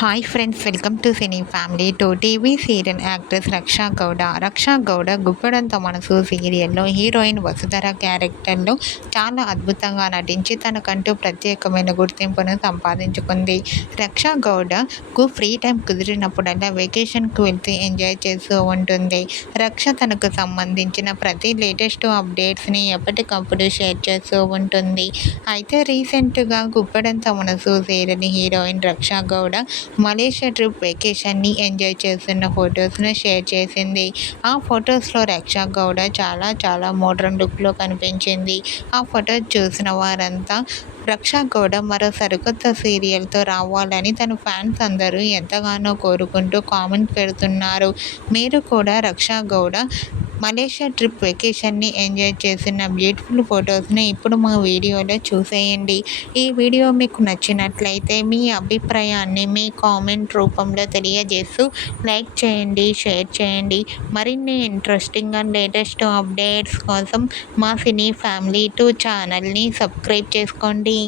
Hi friends, welcome to cine family. TV serial actress Raksha Gowda. Raksha Gowda Guppedantha Manasu సీరియల్లో heroine Vasudhara క్యారెక్టర్లో చాలా అద్భుతంగా నటించి తనకంటూ ప్రత్యేకమైన గుర్తింపును సంపాదించుకుంది. రక్షా గౌడకు ఫ్రీ టైం కుదిరినప్పుడల్లా వెకేషన్కి వెళ్తూ ఎంజాయ్ చేస్తూ ఉంటుంది. రక్ష తనకు సంబంధించిన ప్రతి లేటెస్ట్ అప్డేట్స్ని ఎప్పటికప్పుడు షేర్ చేస్తూ ఉంటుంది. అయితే రీసెంట్గా గుప్పెడంత మనసు సీరియల్ హీరోయిన్ రక్షా గౌడ మలేషియా ట్రిప్ వెకేషన్ని ఎంజాయ్ చేస్తున్న ఫొటోస్ను షేర్ చేసింది. ఆ ఫొటోస్లో రక్షా గౌడ చాలా మోడ్రన్ లుక్లో కనిపించింది. ఆ ఫొటోస్ చూసిన వారంతా రక్షా గౌడ మరో సరికొత్త సీరియల్తో రావాలని తన ఫ్యాన్స్ అందరూ ఎంతగానో కోరుకుంటూ కామెంట్ పెడుతున్నారు. మీరు కూడా రక్షా గౌడ మలేషియా ట్రిప్ వెకేషన్ని ఎంజాయ్ చేసిన బ్యూటిఫుల్ ఫొటోస్ని ఇప్పుడు మా వీడియోలో చూసేయండి. ఈ వీడియో మీకు నచ్చినట్లయితే మీ అభిప్రాయాన్ని మీ కామెంట్ రూపంలో తెలియజేస్తూ లైక్ చేయండి, షేర్ చేయండి. మరిన్ని ఇంట్రెస్టింగ్ అండ్ లేటెస్ట్ అప్డేట్స్ కోసం మా సినీ ఫ్యామిలీ 2 ఛానల్ని సబ్స్క్రైబ్ చేసుకోండి.